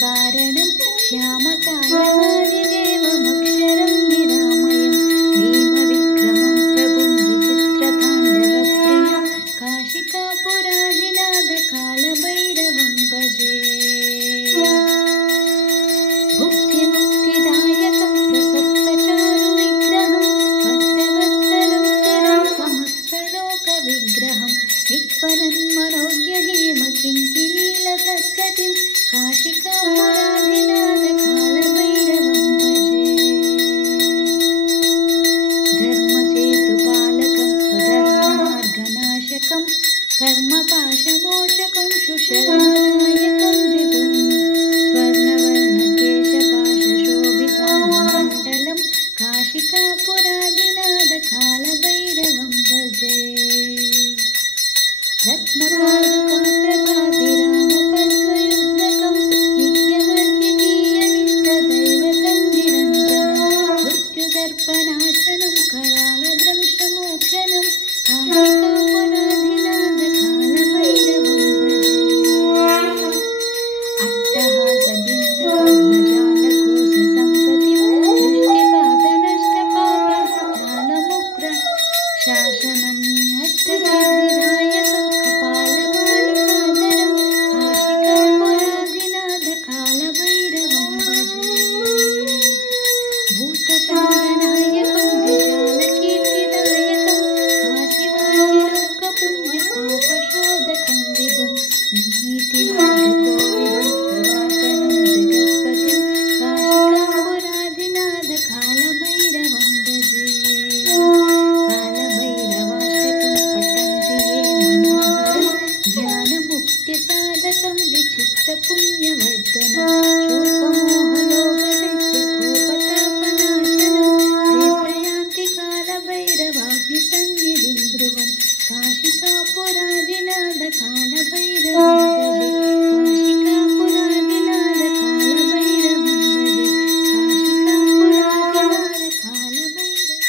कारणं श्यामकायमादिदेवमक्षरं निरामयं भीमविक्रमं प्रभुं विचित्रताण्डवप्रियं काशिकापुराधिनाथकालभैरवं भजे। भुक्तिमुक्तिदायकं प्रसक्तचारुविग्रहं भक्तवत्सलं चिरं समस्तलोकविग्रहं विक्वलन्मनोज्ञहेमकिङ्किनीलसद्गतिं काशिकापुराधिनाथकालभैरवं भजे। धर्मसेतुपालकं स्वधर्ममार्गनाशकं कर्मपाशमोचकं सुशर्मनायकं विभुं स्वर्णवर्णकेशपाशशोभिताङ्गमण्डलं काशिकापुराधिनाथकालभैरवं भजे। रत्नपादुकाप्रभाभिरामपद्मयुग्मकं नित्यमद्वितीयमिष्टदैवतं निरञ्जनं मृत्युदर्पणाशनं करालद्रंशमोक्षनं काशिकापुराधिनाथकालभैरवं भजे। अट्टहासबिन्दपद्मजाण्डकोशसन्ततिं दृष्टिपातनष्टपापजालमुग्र शासनम् अष्टसिद्धिदायकं कपालमालिकाधरं काशिकापुराधिनाथकालभैरवं भजे। भूतसङ्गनायकं विशालकीर्तिदायकं काशिवासिलोकपुण्यपापशोधकं विभुं नीतिमार्गकोविदं प्रवासनं जगत्पतिं काशिकापुराधिनाथकालभैरवं भजे। कालभैरवाष्टकं पठन्ति ये मनोहरं ज्ञानमुक्तिसाधकं विचित्रपुण्यवर्धनं शोकमोहलोकदैत्यकोपतापनाशनं ते प्रयान्ति कालभैरवाग्निसन्निधिं ध्रुवं काशिकापुराधिनाथकालभैरवं भजे। काशिकापुराधिनाथकालभैरवं भजे। काशिकापुराधिनाथकालभैरवं।